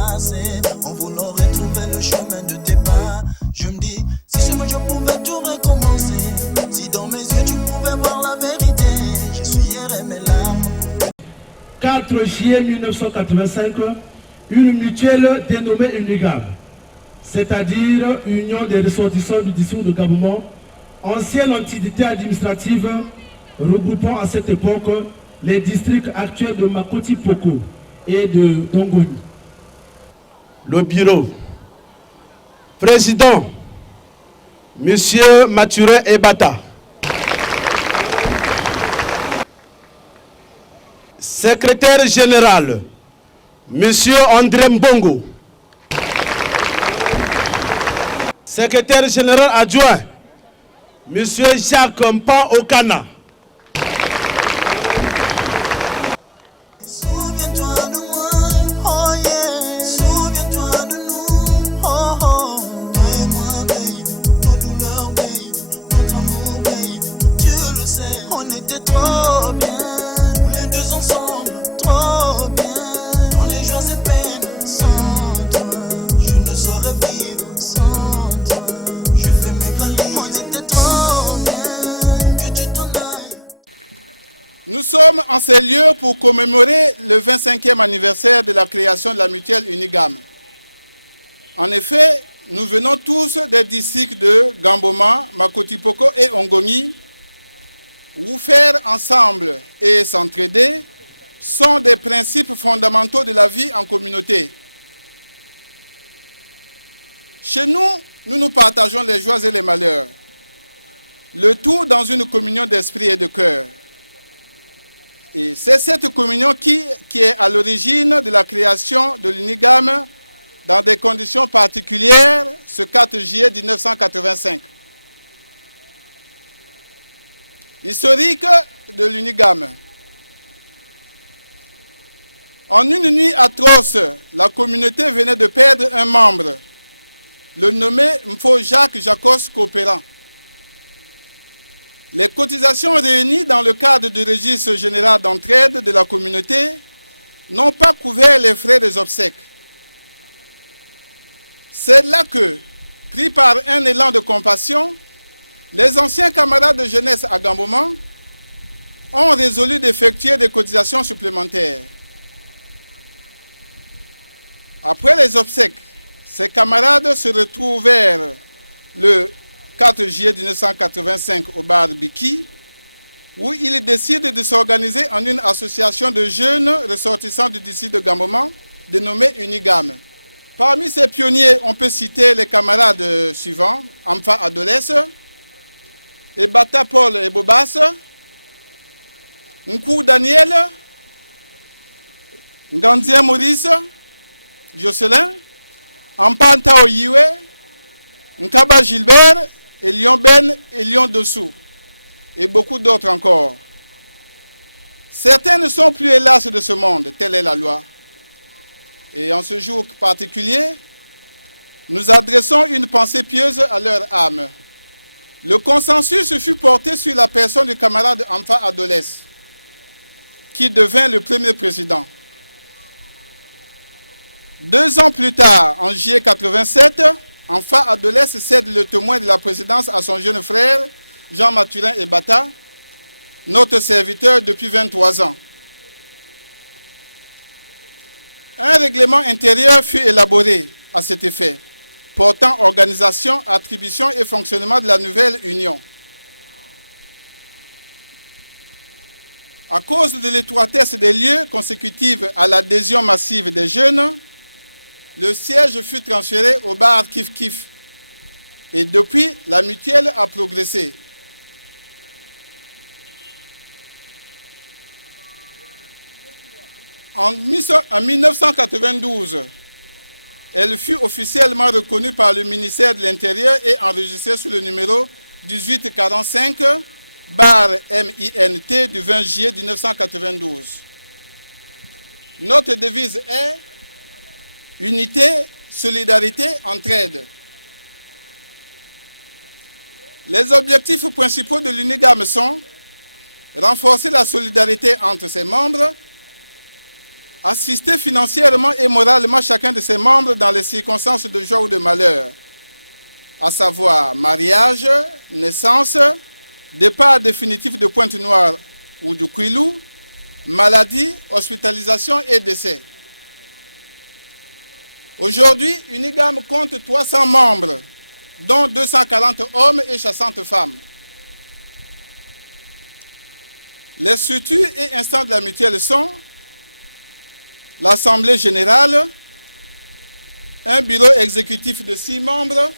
passé, on voulait retrouver le chemin de tes pas. Je me dis, si seulement je pouvais tout recommencer, si dans mes yeux tu pouvais voir la vérité, j'essuierais mes larmes. 4 juillet 1985, une mutuelle dénommée UNIGAM, c'est-à-dire Union des ressortissants du district de Gabouman, ancienne entité administrative regroupant à cette époque les districts actuels de Makoti Poko et de Dongoni. Le bureau. Président, Monsieur Mathurin Ebata. Secrétaire général, Monsieur André Mbongo. Secrétaire général adjoint, Monsieur Jacques Mpan Okana. Souviens-toi de moi, oh yeah. Souviens-toi de nous, oh oh. Toi et moi, baby, nos douleurs, baby, notre amour, baby. Tu le sais, on était trop bien. Les deux ensemble, trop bien. Dans les joies et peines, sans toi, je ne saurais vivre sans toi. Je fais mes valises, on était trop bien. Que tu t'en ailles. Nous sommes en ces lieux pour commémorer le 25e anniversaire de la création de la mutuelle Unigam. En effet, nous venons tous des districts de Gamboma, Makoti Poko et Ongoni, où faire ensemble et s'entraider sont des principes fondamentaux de la vie en communauté. Chez nous, nous partageons les joies et les malheurs, le tout dans une communion d'esprit et de cœur. Et c'est cette communion qui est à l'origine de la création de l'UNIGAM dans des conditions particulières ce 4 juillet 1985. Historique de l'UNIGAM. En une nuit atroce, la communauté venait de perdre un membre, le nommé Mfo Jacques Jacos Coopérant. Les cotisations réunies dans le cadre du registre général d'entraide de la communauté n'ont pas couvert les frais des obsèques. C'est là que, pris par un élan de compassion, les anciens camarades de jeunesse à Gamboma ont résolu d'effectuer des cotisations supplémentaires. Après les obsèques, ces camarades se retrouvèrent le 4 juillet 1985 au bar Biki, où ils décident de s'organiser en une association de jeunes ressortissants du district de Gamboma, dénommée Unigam. Parmi ces pionniers, on peut citer les camarades suivants: Amfa Adolès, Ebata Paul et Bobas, Nkou Daniel, Ngandien Maurice, Jocelyn, Ampanta Oyiwe, Nkaba Gilbert, et Lion Ben et Lion Dessous, et beaucoup d'autres encore. Certains ne sont plus hélas de ce monde, telle est la loi. Et en ce jour particulier, nous adressons une pensée pieuse à leur âme. Le consensus fut porté sur la personne du camarade Amfa Adolès, qui devint le premier président. 2 ans plus tard, en juillet 1987, Amfa Adolès cède le témoin de la présidence à son jeune frère, Jean-Mathurin Ebata, notre serviteur depuis 23 ans. Un règlement intérieur fut élaboré à cet effet, portant organisation, attribution et fonctionnement de la nouvelle union. À cause de l'étroitesse des lieux consécutive à l'adhésion massive des jeunes, le siège fut transféré au bar Kif Kif. Et depuis, la mutuelle a progressé. En 1992, elle fut officiellement reconnue par le ministère de l'Intérieur et enregistrée sous le numéro 1845, bar MINT du 20 juillet 1992. Notre devise est unité, solidarité, entraide. Les objectifs principaux de l'UNIGAM sont renforcer la solidarité entre ses membres, Assister financièrement et moralement chacun de ses membres dans les circonstances de joie ou de malheur, à savoir mariage, naissance, départ définitif de Pointe-Noire ou du Kouilou, maladie, hospitalisation et décès. Aujourd'hui, Unigam compte 300 membres, dont 240 hommes et 60 femmes. Les structures et instances de la mutuelle sont l'Assemblée générale, un bureau exécutif de 6 membres,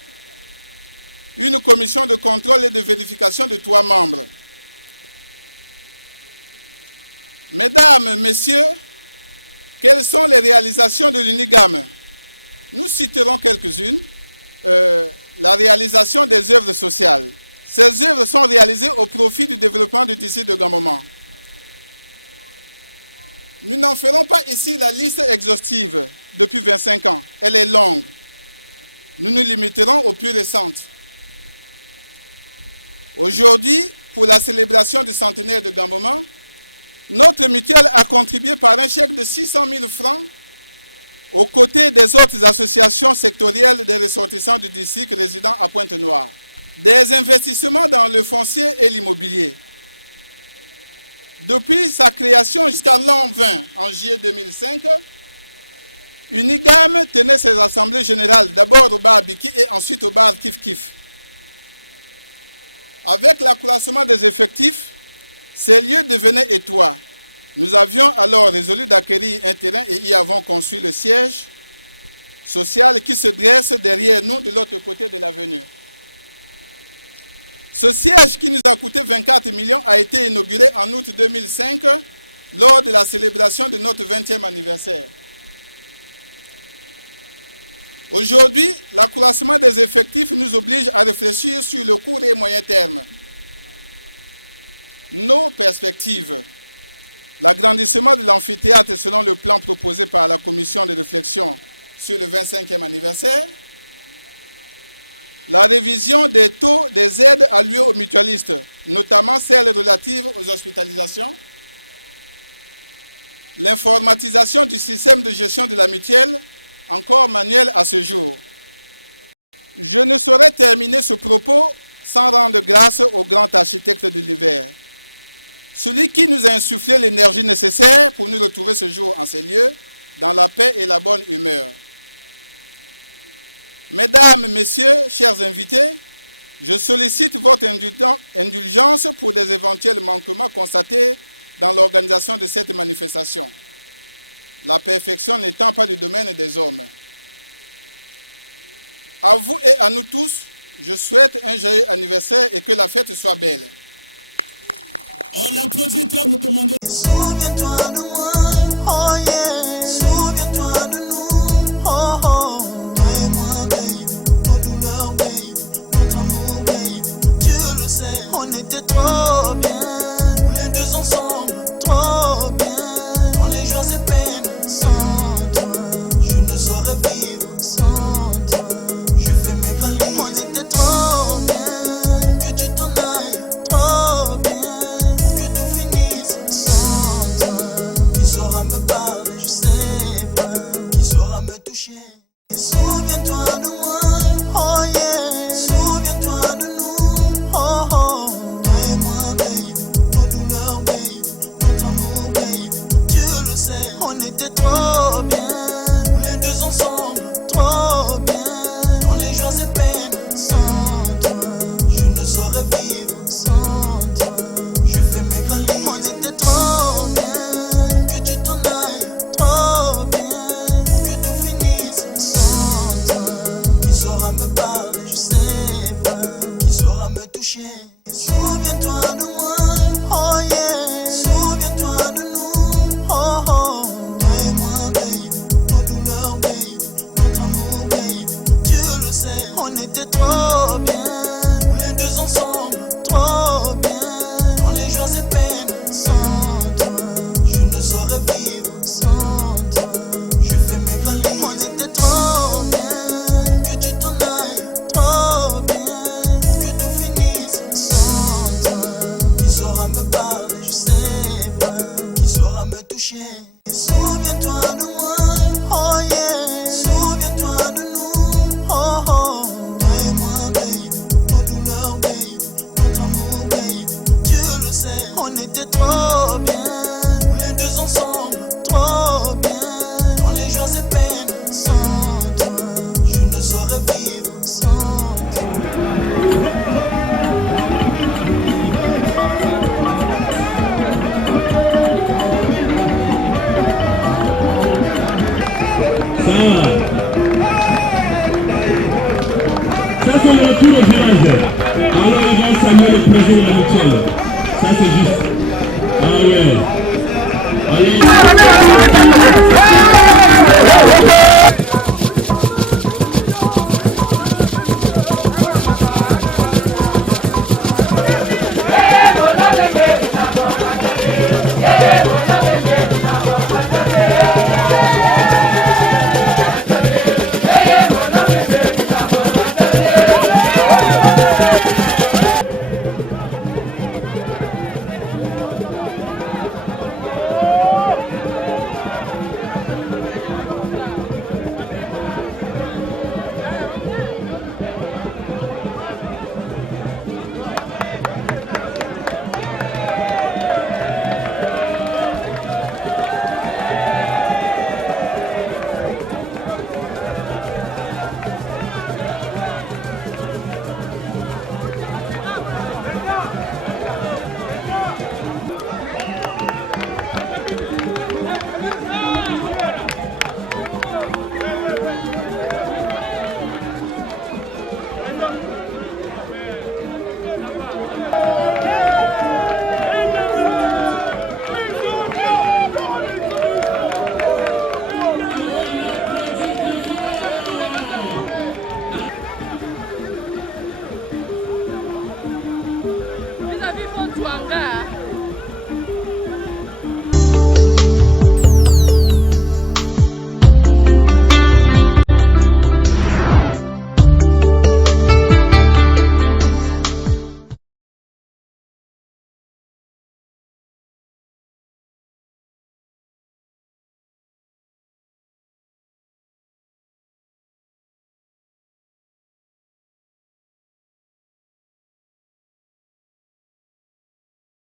une commission de contrôle et de vérification de 3 membres. Mesdames, Messieurs, quelles sont les réalisations de l'Unigam? Nous citerons quelques-unes. La réalisation des œuvres sociales. Ces œuvres sont réalisées au profit du développement du district de Grand-Momant. Nous n'en ferons pas ici la liste exhaustive depuis 25 ans. Elle est longue. Nous nous limiterons aux plus récentes. Aujourd'hui, pour la célébration du centenaire de Grand-Momant, notre mutuelle a contribué par un chèque de 600 000 francs aux côtés des autres associations sectorielles des ressortissants du district résidant à Pointe-Noire. Des investissements dans le foncier et l'immobilier. Depuis sa création jusqu'à l'an 20, en juillet 2005, Unigam tenait ses assemblées générales d'abord au bar Biki et ensuite au bar Kif Kif. Avec l'accroissement des effectifs, ces lieux devenaient étroits. Nous avions alors résolu d'acquérir un terrain et y avons construit le siège social qui se dresse derrière nous de l'autre côté de l'avenue. Ce siège qui nous a coûté 24 millions a été inauguré en août 2005 lors de la célébration de notre 20e anniversaire. Aujourd'hui, l'accroissement des effectifs nous oblige à réfléchir sur le court et moyen terme. Nos perspectives. L'agrandissement de l'amphithéâtre selon le plan proposé par la commission de réflexion sur le 25e anniversaire. La révision des taux des aides allouées aux mutualistes, notamment celles relatives aux hospitalisations. L'informatisation du système de gestion de la mutuelle, encore manuel à ce jour. Je ne saurais terminer ce propos sans rendre grâce au grand architecte de l'hiver. Celui qui nous a insufflé l'énergie nécessaire pour nous retrouver ce jour en ces lieux, dans la paix et la bonne humeur. Mesdames, Messieurs, chers invités, je sollicite votre indulgence pour des éventuels manquements constatés dans l'organisation de cette manifestation. La perfection n'étant pas du domaine des hommes. À vous et à nous tous, je souhaite un joyeux anniversaire et que la fête soit belle. On applaudit très fortement. Souviens-toi de moi, oh yeah. Souviens-toi de nous, oh oh. Toi et moi, baby, nos douleurs, baby, notre amour, baby. Tu le sais, on était trop bien. Tous les deux ensemble, trop bien. Dans les joies et peines, sans toi, je ne saurais vivre sans toi. Je fais mes valises, on était trop bien. Que tu t'en ailles, trop bien. Me parler, je sais pas qui saura me toucher. Souviens-toi de moi, oh yeah. Souviens-toi de nous, oh oh. Toi et moi, baby, nos douleurs, baby, notre amour, baby. Tu le sais, on était trop bien. Tous les deux ensemble, trop bien. Dans les joies et peines, sans toi, je ne saurais vivre sans toi. Je fais mes valises, on était trop bien. Trop bien, pour que tout finisse sans toi. Qui saura me parler, sont de retour au village. Alors ils vont saluer le président de la mutuelle. Ça c'est juste. Ah ouais. Alors...